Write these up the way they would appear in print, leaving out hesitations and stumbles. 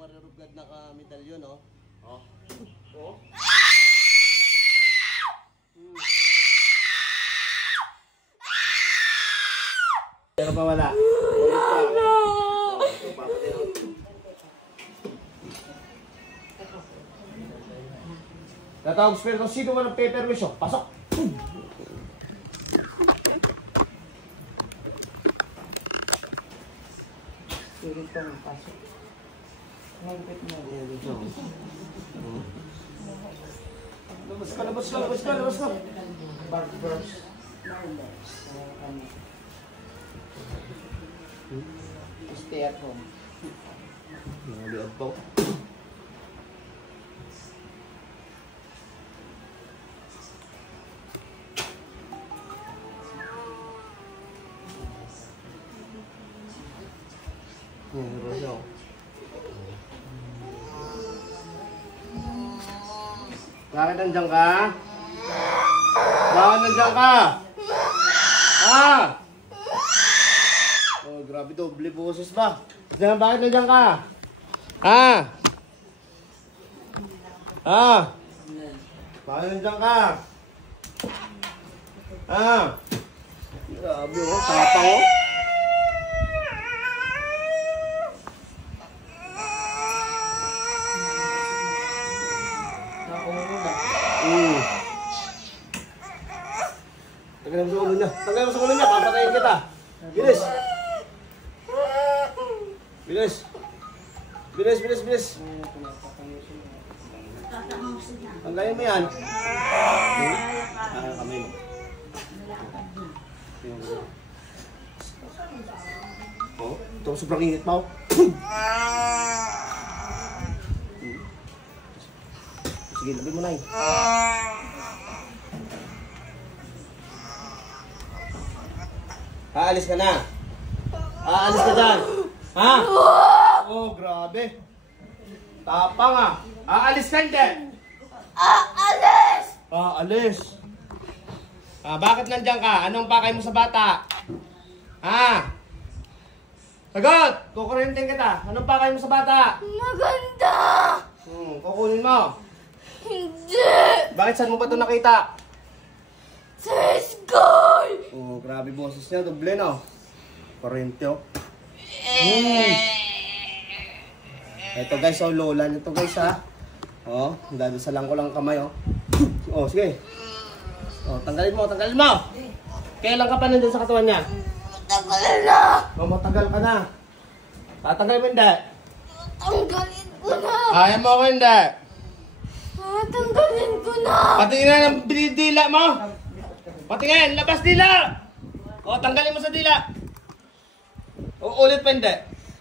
Warrior of God naka-medalyon, oh. Oh. Oh. Pero pa wala. Tatawag spell kung sino man ang peperwisyo. Pasok! Spirit ko ng pasok. Ngayon mo. Labas ka. Bark burst. Stay at home. Naliad po. Bakit nandiyan ka? Bakit nandiyan ka? Ah! Oh, grabe, doble boses ba? Bakit nandiyan ka? Ah! Ah! Bakit nandiyan ka? Ah! Grabe, oh, tapang, oh. Tanggalin mo sa ulo niya. Tanggalin mo sa ulo niya. Papatayin kita. Bilis. Bilis. Bilis. Tanggalin mo yan. Kami mo. Oh, ito sobrang init pa, oh. Sige, labin mo na eh. Aalis ka na. Aalis ka dyan. Ha? Oh, grabe. Tapang, ah. Aalis ka hindi. Alis! Aalis. Bakit nandiyan ka? Anong pakay mo sa bata? Ha? Sagot! Kukurintin kita. Anong pakay mo sa bata? Maganda! Kukunin mo. Hindi! Bakit saan mo ba ito nakita? Sa school! Oh, grabe boses niya. Doble, no? Korente, oh. Ito, guys, oh. Lola nito, guys, ha? Oh, dadasalan ko lang kamay, oh. Oh, sige. Oh, tanggalin mo. Kailan ka pa nandun sa katawan niya? Matagal na! Oh, matagal ka na. Tatanggalin mo hindi? Tanggalin ko na! Ayaw mo ako hindi? Tanggalin ko na! Patingin na ng dila mo. Patingin, labas dila. O, tanggalin mo sa dila. O, ulit pa hindi?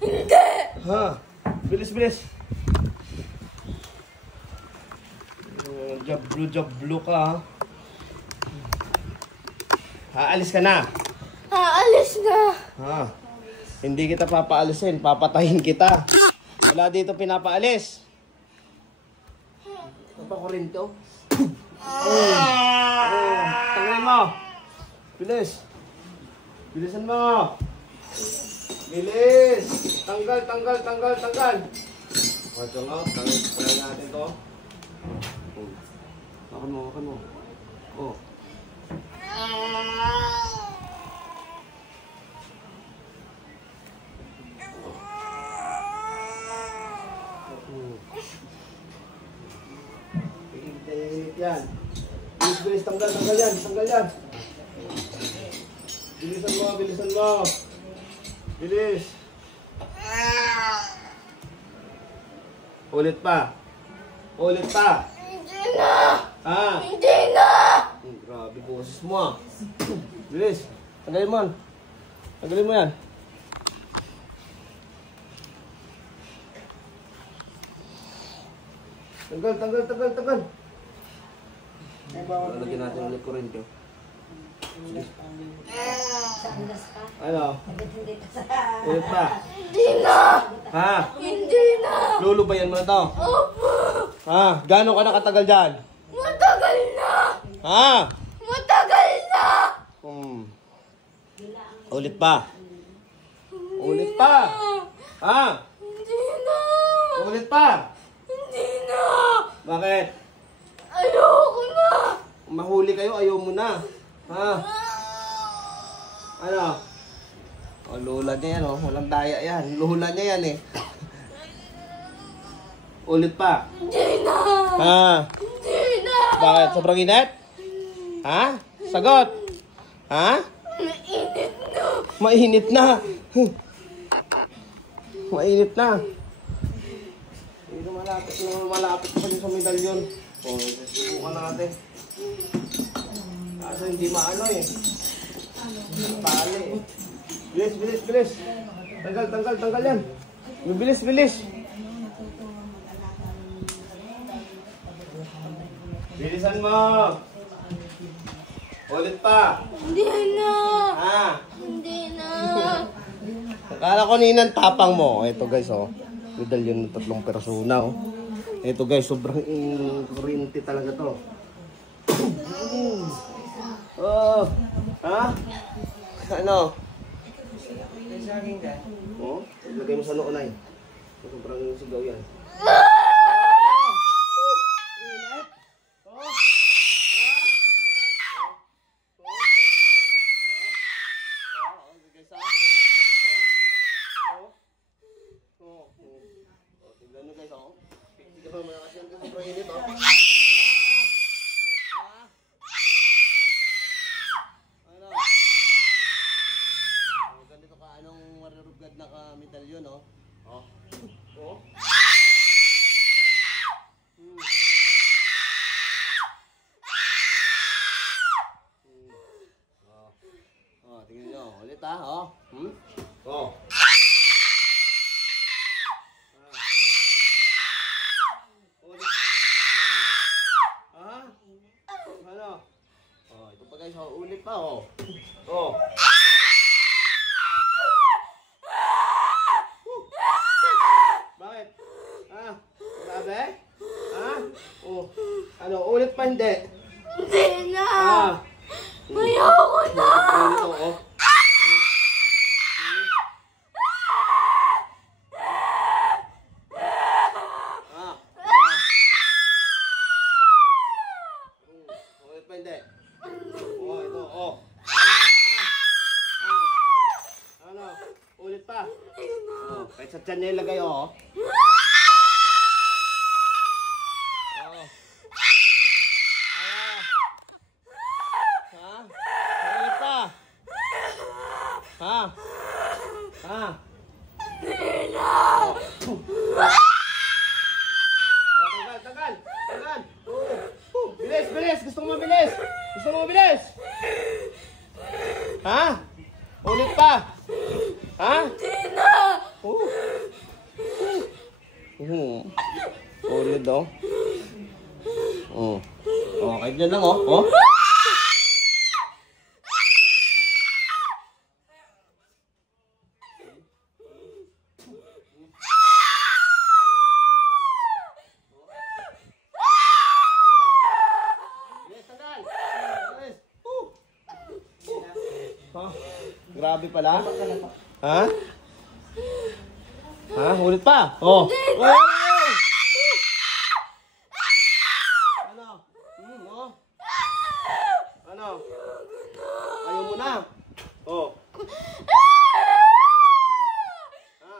Hindi! Ha? Bilis. Jablo ka, ha? Aalis ka na. Aalis na! Ha? Hindi kita papaalisin, papatayin kita. Wala dito pinapaalis. Ito pa kurinto. Tanggalin mo. Bilis. Bilisan mo. Bilis. Tanggal. Ito nga, tanggal natin to. Makan mo. Oh. Init yan. Bilis, tanggal yan. Bilisan mo. Bilis. Ulit pa. Hindi na! Ha? Hindi na! Grabe boses mo, ah. Bilis. Tanggalin mo yan. Tanggal. Lalagyan natin ulit kuryente. Ano? Ulit pa. Hindi na! Ha? Hindi na! Lulubayan mo na to. Opo! Ha? Gano'n ka nakatagal dyan? Matagal na! Ha? Matagal na! Ulit pa. Ha? Hindi na! pa. Hindi na. Bakit? Ayoko na. Mahuli kayo, ayaw mo na. Ha? Ano? O, lola niya yan, oh. Walang daya yan. Lola niya yan, eh. Ulit pa. Hindi na. Ha? Hindi na. Bakit? Sobrang init? Ha? Sagot. Ha? Mainit na. Mainit na. Mainit na. Hindi malapit pa din sa medalyon. O, susubukan natin. Kaso hindi maano eh. Tali eh. Bilis, bilis, bilis. Tanggal yan. Bilis, bilis. Bilisan mo. Ulit pa. Hindi na. Ha? Hindi na. Akala ko ninan tapang mo. Ito guys, oh. Medalyon ng 3 persona, oh. Ito guys, sobrang kuryente talaga to. Oh. Ha? Ano? Oh, ilagay mo sa noo, Nay. Sobrang sigaw yan. Tignan nyo guys, oh. Tignan mo mga kasi yung sobrang init, oh. Ano? Ganito ka, anong marurugad na ka-medalyon, oh. Oh. Oh. Oh, tingnan nyo. Ulit, ha, oh. Oh. Ano? Oh, ito pa guys, oh, ulit pa, oh. Oh. Bakit? Ha? Grabe? Ha? Oh. Ano, ulit pa hindi? Hindi na. Ah. Ayoko na. Ito, oh. Ulit pa hindi? Oh, ito, oh. Ano? Ulit pa? Oh, kahit sa tiyan niya ilagay, oh. Oh. Ha? Ulit pa? Ha? Ha? Tagal! Bilis, bilis! Gusto mo mabilis! Gusto mo mabilis! Ha? Ulit pa! Ha? Hindi na. Ulit daw. Okay, dyan lang, oh. Oh. Grabe pala. Ha? Ha? Ulit pa? Oh. Oh! Ano? Oh. Ano? Ayaw mo na. Oh. Ha?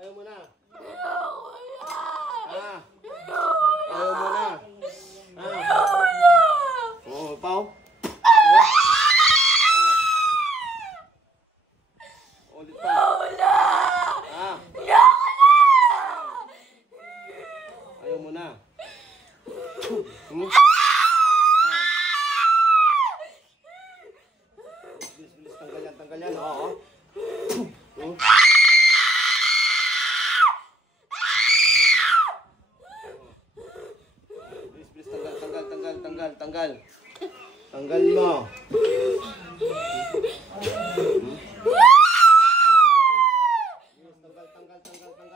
Ayaw mo na. Ha? Ayaw mo na. Oh, Pao. Ulit pa. Ayaw mo na. Bilis, tanggal yan. Oo. Bilis, tanggal. Tanggal mo.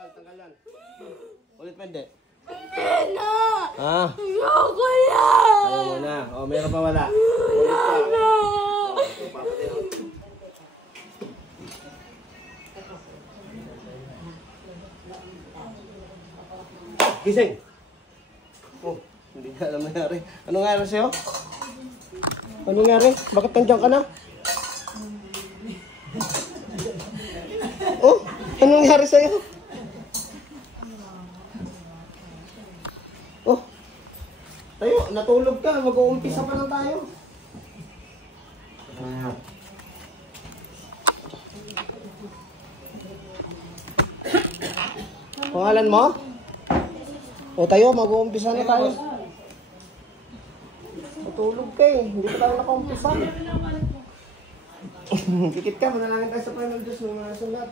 Tanggal yan. Ulit pa hindi? Hindi na. Ha? Ayoko na. Ayaw mo na. O, meron pa wala. Ulit pa. Gising! Oh, hindi na alam nangyari. Ano nangyari sa'yo? Ano nangyari? Bakit nandiyan ka na? Oh, ano nangyari sa'yo? Oh, tayo, natulog ka. Mag-uumpisa pa lang tayo. Pangalan mo? O tayo, mag-uumpisa na tayo. Matulog ka eh. Hindi pa tayo nakaumpisa. Kikit ka, manalangin tayo sa Panginoon Diyos ng mga sulat.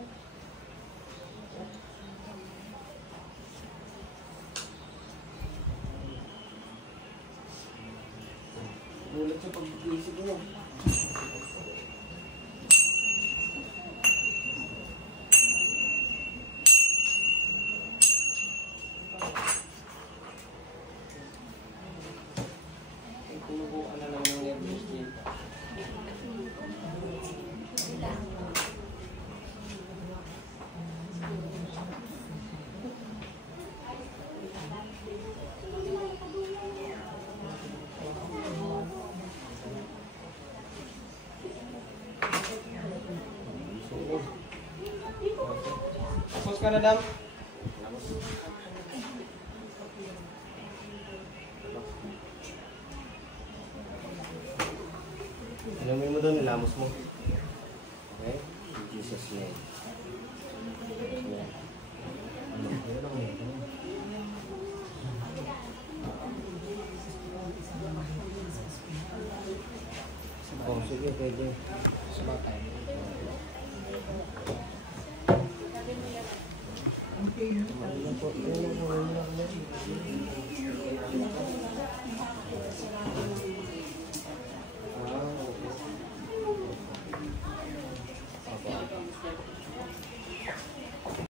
Ulit sa pag-iisip mo. Tinubuan na lang ng nervous dito. Tapos ka na, Dam? Ilamin mo doon, ilamos mo. Okay? In Jesus' name. Oh, sige, pwede. Sumakay. Okay.